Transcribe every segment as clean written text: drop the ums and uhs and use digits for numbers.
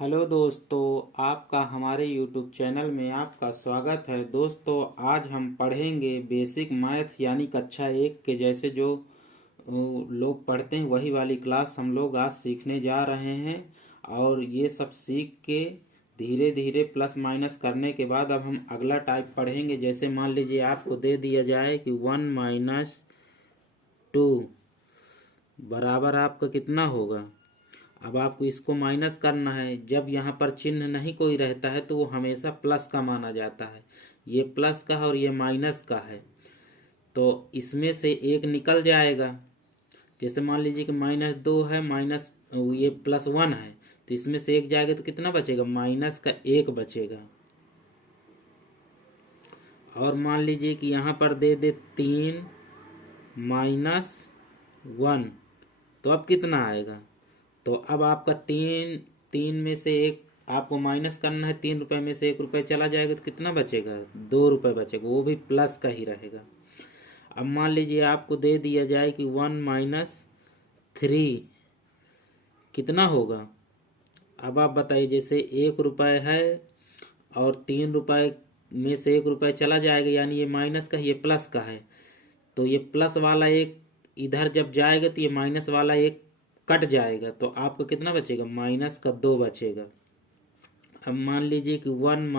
Hello दोस्तों, आपका हमारे यूट्यूब चैनल में आपका स्वागत है। दोस्तों, आज हम पढ़ेंगे बेसिक मैथ्स यानी कक्षा 1 के जैसे जो लोग पढ़ते हैं वही वाली क्लास हम लोग आज सीखने जा रहे हैं। और ये सब सीख के धीरे धीरे प्लस माइनस करने के बाद अब हम अगला टाइप पढ़ेंगे। जैसे मान लीजिए आपको दे दिया जाए कि 1 - 2 बराबर आपका कितना होगा। अब आपको इसको माइनस करना है। जब यहाँ पर चिन्ह नहीं कोई रहता है तो वो हमेशा प्लस का माना जाता है। ये प्लस का है और ये माइनस का है, तो इसमें से एक निकल जाएगा। जैसे मान लीजिए कि -2 है, माइनस ये +1 है, तो इसमें से एक जाएगा तो कितना बचेगा, माइनस का 1 बचेगा। और मान लीजिए कि यहाँ पर दे दे 3 - 1, तो अब कितना आएगा। तो अब आपका तीन में से एक आपको माइनस करना है। 3 रुपये में से 1 रुपये चला जाएगा तो कितना बचेगा, 2 रुपये बचेगा, वो भी प्लस का ही रहेगा। अब मान लीजिए आपको दे दिया जाए कि 1 - 3 कितना होगा। अब आप बताइए, जैसे 1 रुपये है और 3 रुपये में से 1 रुपये चला जाएगा, यानी ये माइनस का, ये प्लस का है। तो ये प्लस वाला एक इधर जब जाएगा तो ये माइनस वाला एक कट जाएगा, तो आपको कितना बचेगा, -2 बचेगा। अब मान लीजिए कि 1 -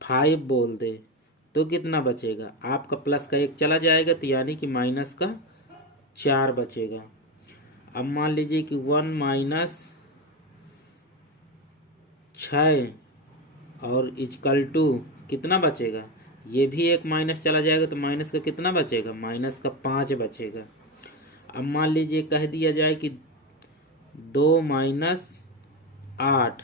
5 बोल दे तो कितना बचेगा, आपका प्लस का एक चला जाएगा, तो यानी कि -4 बचेगा। अब मान लीजिए कि 1 - 6 और = कितना बचेगा, ये भी एक माइनस चला जाएगा, तो माइनस का कितना बचेगा, -5 बचेगा। अब मान लीजिए कह दिया जाए कि 2 - 8,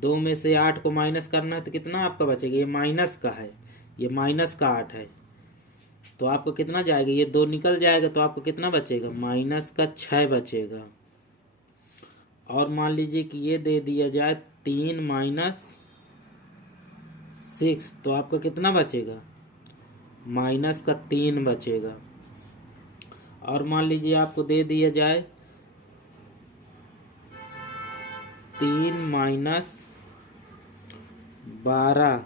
2 में से 8 को माइनस करना है तो कितना आपका बचेगा, ये माइनस का है, ये -8 है, तो आपको कितना जाएगा, ये 2 निकल जाएगा, तो आपको कितना बचेगा, -6 बचेगा। और मान लीजिए कि ये दे दिया जाए 3 - 6, तो आपका कितना बचेगा, -3 बचेगा। और मान लीजिए आपको दे दिया जाए 3 - 12,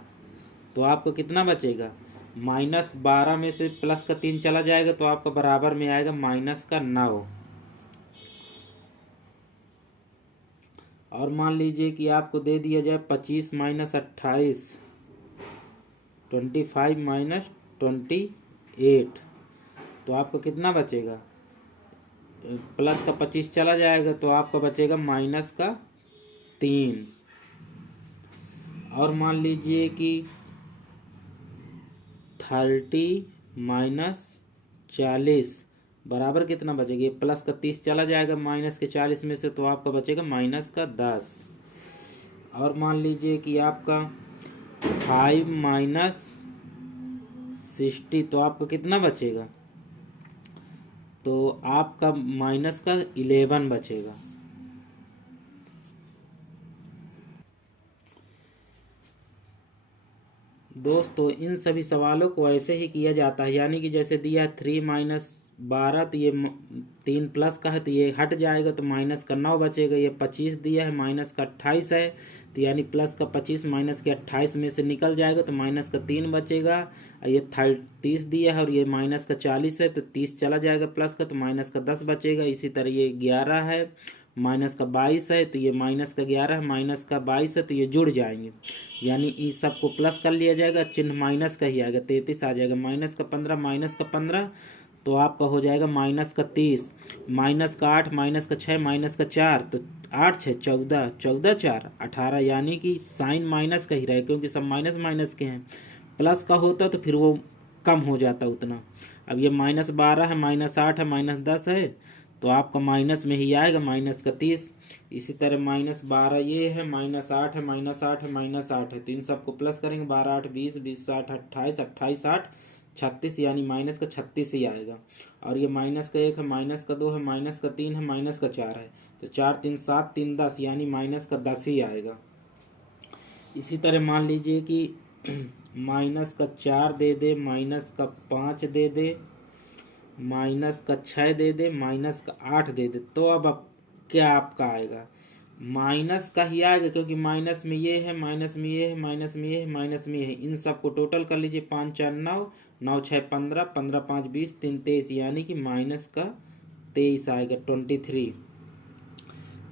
तो आपको कितना बचेगा, -12 में से प्लस का 3 चला जाएगा, तो आपका बराबर में आएगा -9। और मान लीजिए कि आपको दे दिया जाए 25 - 28, 25 - 28, तो आपको कितना बचेगा, प्लस का 25 चला जाएगा, तो आपका बचेगा -3। और मान लीजिए कि 30 - 40 बराबर कितना बचेगा, ये प्लस का 30 चला जाएगा माइनस के 40 में से, तो आपका बचेगा -10। और मान लीजिए कि आपका 5 - 60, तो आपको कितना बचेगा, तो आपका -11 बचेगा। दोस्तों, इन सभी सवालों को ऐसे ही किया जाता है, यानी कि जैसे दिया 3 - 12, तो ये 3 प्लस का है, तो ये हट जाएगा, तो -9 बचेगा। ये 25 दिया है, -28 है, तो यानी प्लस का 25 माइनस के 28 में से निकल जाएगा, तो -3 बचेगा। ये 30 दिया है और ये -40 है, तो 30 चला जाएगा प्लस का, तो -10 बचेगा। इसी तरह ये 11 है, -22 है, तो ये -11 है, -22 है, तो ये जुड़ जाएंगे, यानी इस सबको प्लस कर लिया जाएगा, चिन्ह माइनस का ही आएगा, 33 आ जाएगा, -15 -15, तो आपका हो जाएगा -30, -8 -6 -4, तो 8 6 14, 14 4 18, यानी कि साइन माइनस का ही रहे, क्योंकि सब माइनस माइनस के हैं। प्लस का होता तो फिर वो कम हो जाता उतना। अब ये -12 है, -8 है, -10 है, तो आपका माइनस में ही आएगा, -30। इसी तरह -12 ये है, -8 है, -8 है, -8 है, तो इन सबको प्लस करेंगे, 12 8 20, 20 60 28, 28 8 36, यानी -36 ही आएगा। और ये -1 है, -2 है, -3 है, -4 है, तो 4 3 7 3 10, यानी -10 ही आएगा। इसी तरह मान लीजिए कि -4 दे दे, -5 दे दे, -6 दे दे, -8 दे दे, तो अब क्या आपका आएगा, माइनस का ही आएगा, क्योंकि माइनस में ये है, माइनस में ये है, माइनस में ये है, माइनस में ये है। इन सबको टोटल कर लीजिए, 5 4 9, 9 6 15, 15 5 20, 3 23, यानी कि माइनस का 23 आएगा, 23।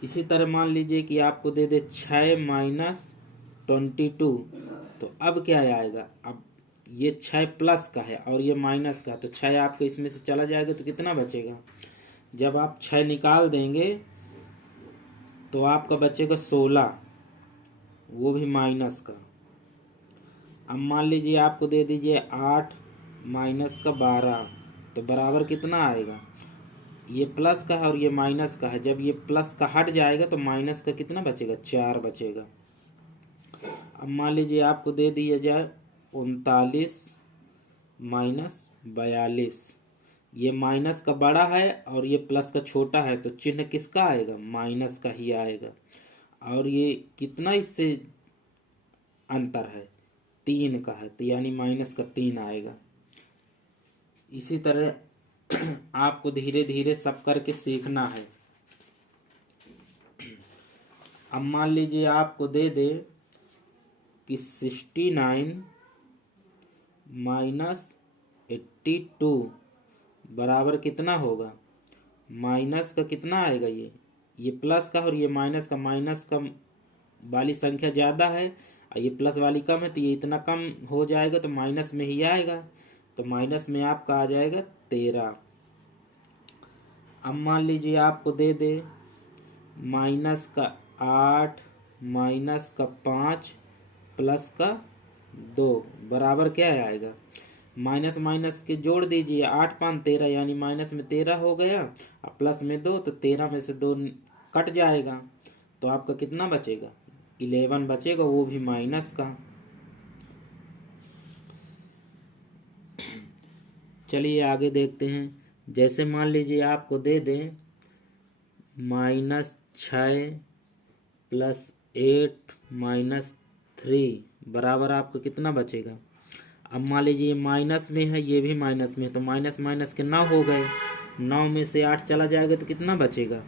इसी तरह मान लीजिए कि आपको दे दे 6 माइनस 22, तो अब क्या आएगा, अब ये 6 प्लस का है और ये माइनस का, तो 6 आपको इसमें से चला जाएगा तो कितना बचेगा, जब आप 6 निकाल देंगे तो आपका बचेगा 16, वो भी माइनस का। अब मान लीजिए आपको दे दीजिए 8 माइनस का 12, तो बराबर कितना आएगा, ये प्लस का है और ये माइनस का है, जब ये प्लस का हट जाएगा तो माइनस का कितना बचेगा, 4 बचेगा। अब मान लीजिए आपको दे दिया जाए 39 माइनस 42, ये माइनस का बड़ा है और ये प्लस का छोटा है, तो चिन्ह किसका आएगा, माइनस का ही आएगा। और ये कितना इससे अंतर है, 3 का है, तो यानी माइनस का 3 आएगा। इसी तरह आपको धीरे धीरे सब करके सीखना है। अब मान लीजिए आपको दे दे कि 69 माइनस 82 बराबर कितना होगा, माइनस का कितना आएगा, ये प्लस का और ये माइनस का, माइनस का वाली संख्या ज़्यादा है और ये प्लस वाली कम है, तो ये इतना कम हो जाएगा तो माइनस में ही आएगा, तो माइनस में आपका आ जाएगा 13। अब मान लीजिए आपको दे दे माइनस का 8 माइनस का 5 प्लस का 2 बराबर क्या आएगा, माइनस माइनस के जोड़ दीजिए, 8 5 13, यानी माइनस में 13 हो गया और प्लस में 2, तो 13 में से 2 कट जाएगा, तो आपका कितना बचेगा, 11 बचेगा, वो भी माइनस का। चलिए आगे देखते हैं। जैसे मान लीजिए आपको दे दें -6 प्लस 8 माइनस 3 बराबर आपको कितना बचेगा। अब मान लीजिए ये माइनस में है, ये भी माइनस में है, तो माइनस माइनस के 9 हो गए, 9 में से 8 चला जाएगा तो कितना बचेगा,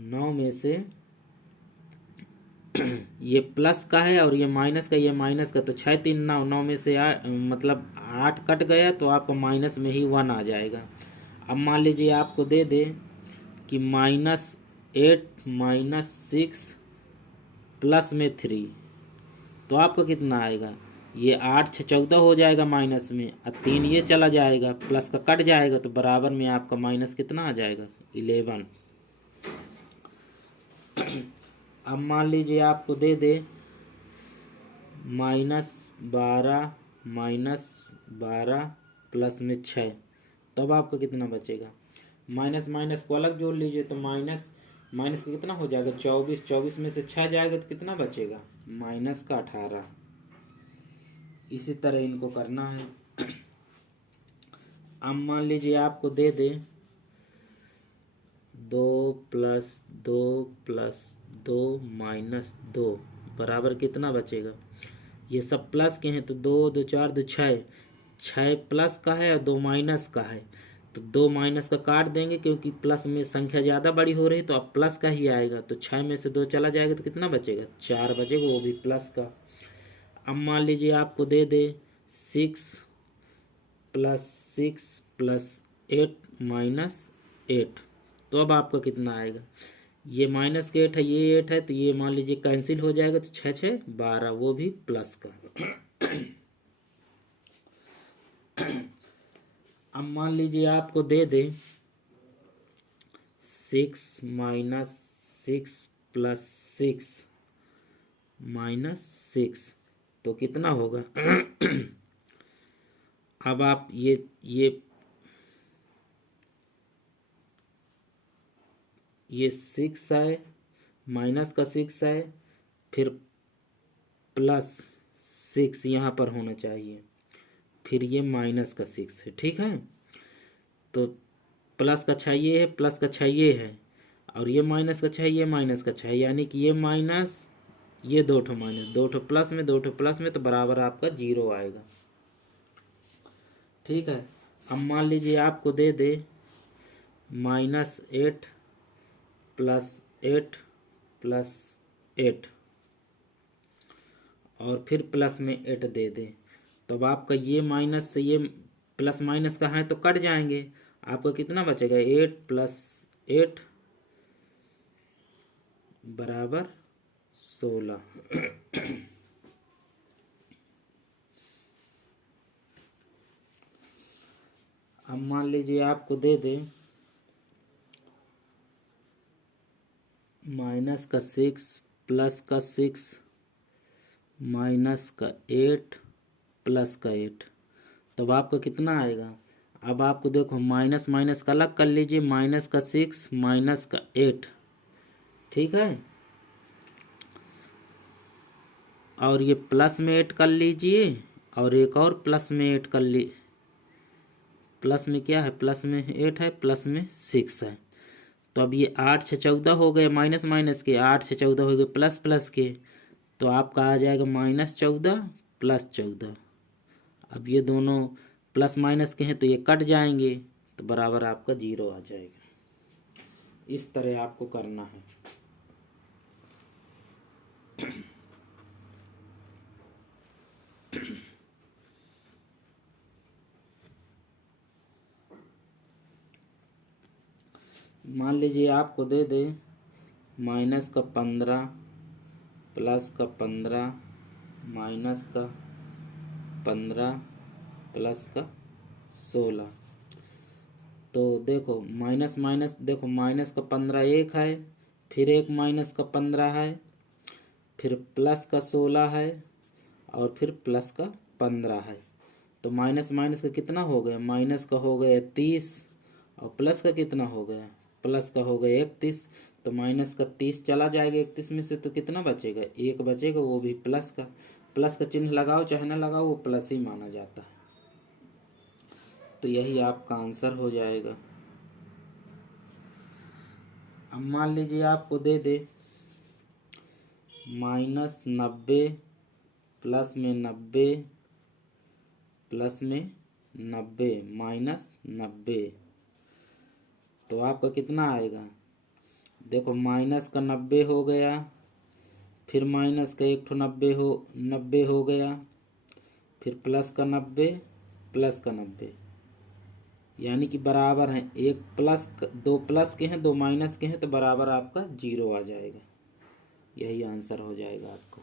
9 में से ये प्लस का है और ये माइनस का, ये माइनस का, तो 6 3 9, 9 में से 8 मतलब 8 कट गया, तो आपको माइनस में ही 1 आ जाएगा। अब मान लीजिए आपको दे दे कि -8 -6 प्लस में 3, तो आपको कितना आएगा, ये 8 6 14 हो जाएगा माइनस में, और 3 ये चला जाएगा, प्लस का कट जाएगा, तो बराबर में आपका माइनस कितना आ जाएगा, 11। अब मान लीजिए आपको दे दे -12 -12 प्लस में 6, तब आपको कितना बचेगा, माइनस माइनस को अलग जोड़ लीजिए, तो माइनस माइनस का कितना हो जाएगा, 24, 24 में से 6 जाएगा तो कितना बचेगा, माइनस का 18। इसी तरह इनको करना है। अब मान लीजिए आपको दे दे 2 + 2 + 2 - 2 बराबर कितना बचेगा, ये सब प्लस के हैं, तो 2 2 4 2 6, 6 प्लस का है और 2 माइनस का है, तो 2 माइनस का काट देंगे, क्योंकि प्लस में संख्या ज़्यादा बड़ी हो रही है, तो अब प्लस का ही आएगा, तो 6 में से 2 चला जाएगा तो कितना बचेगा, 4 बचेगा, वो भी प्लस का। अब मान लीजिए आपको दे दे 6 + 6 + 8 - 8, तो अब आपका कितना आएगा, ये माइनस के 8 है, ये 8 है, तो ये मान लीजिए कैंसिल हो जाएगा, तो 6 6 12, वो भी प्लस का। अब मान लीजिए आपको दे दे 6 - 6 + 6 - 6, तो कितना होगा। अब आप ये 6 है, माइनस का 6 है, फिर प्लस 6 यहाँ पर होना चाहिए, फिर ये माइनस का 6 है, ठीक है, तो प्लस का 6 ये है, प्लस का 6 ये है, और ये माइनस का 6 ये माइनस का 6, यानी कि ये माइनस, ये 2 ठो माइनस, 2 ठो प्लस में, 2 ठो प्लस में, तो बराबर आपका 0 आएगा, ठीक है। अब मान लीजिए आपको दे दे -8 +8 +8 और फिर प्लस में 8 दे दें, तो अब आपका ये माइनस से ये प्लस माइनस का है तो कट जाएंगे। आपका कितना बचेगा? 8 + 8 बराबर 16। अब मान लीजिए आपको दे दें -6 +6 -8 +8, तब आपका कितना आएगा? अब आपको देखो माइनस माइनस का अलग कर लीजिए, -6 -8, ठीक है, और ये प्लस में 8 कर लीजिए और एक और प्लस में 8 कर ली। प्लस में क्या है? प्लस में 8 है, प्लस में 6 है। तो अब ये 8 से 14 हो गए, माइनस माइनस के 8 से 14 हो गए प्लस प्लस के, तो आपका आ जाएगा -14 +14। अब ये दोनों प्लस माइनस के हैं तो ये कट जाएंगे, तो बराबर आपका 0 आ जाएगा। इस तरह आपको करना है। मान लीजिए आपको दे दे -15 +15 -15 +16, तो देखो माइनस माइनस, देखो -15 एक है, फिर एक -15 है, फिर +16 है और फिर +15 है। तो माइनस माइनस का कितना हो गया? माइनस का हो गया 30 और प्लस का कितना हो गया? प्लस का हो गया 31। तो माइनस का 30 चला जाएगा 31 में से, तो कितना बचेगा? 1 बचेगा, वो भी प्लस का। प्लस का चिन्ह लगाओ चाहे ना लगाओ, वो प्लस ही माना जाता है। तो यही आपका आंसर हो जाएगा। अब मान लीजिए आपको दे दे -90 प्लस में 90 प्लस में 90 -90, तो आपका कितना आएगा? देखो माइनस का 90 हो गया, फिर माइनस का 90 हो गया, फिर प्लस का 90 प्लस का 90, यानी कि बराबर हैं। एक प्लस, दो प्लस के हैं, दो माइनस के हैं, तो बराबर आपका 0 आ जाएगा। यही आंसर हो जाएगा आपको।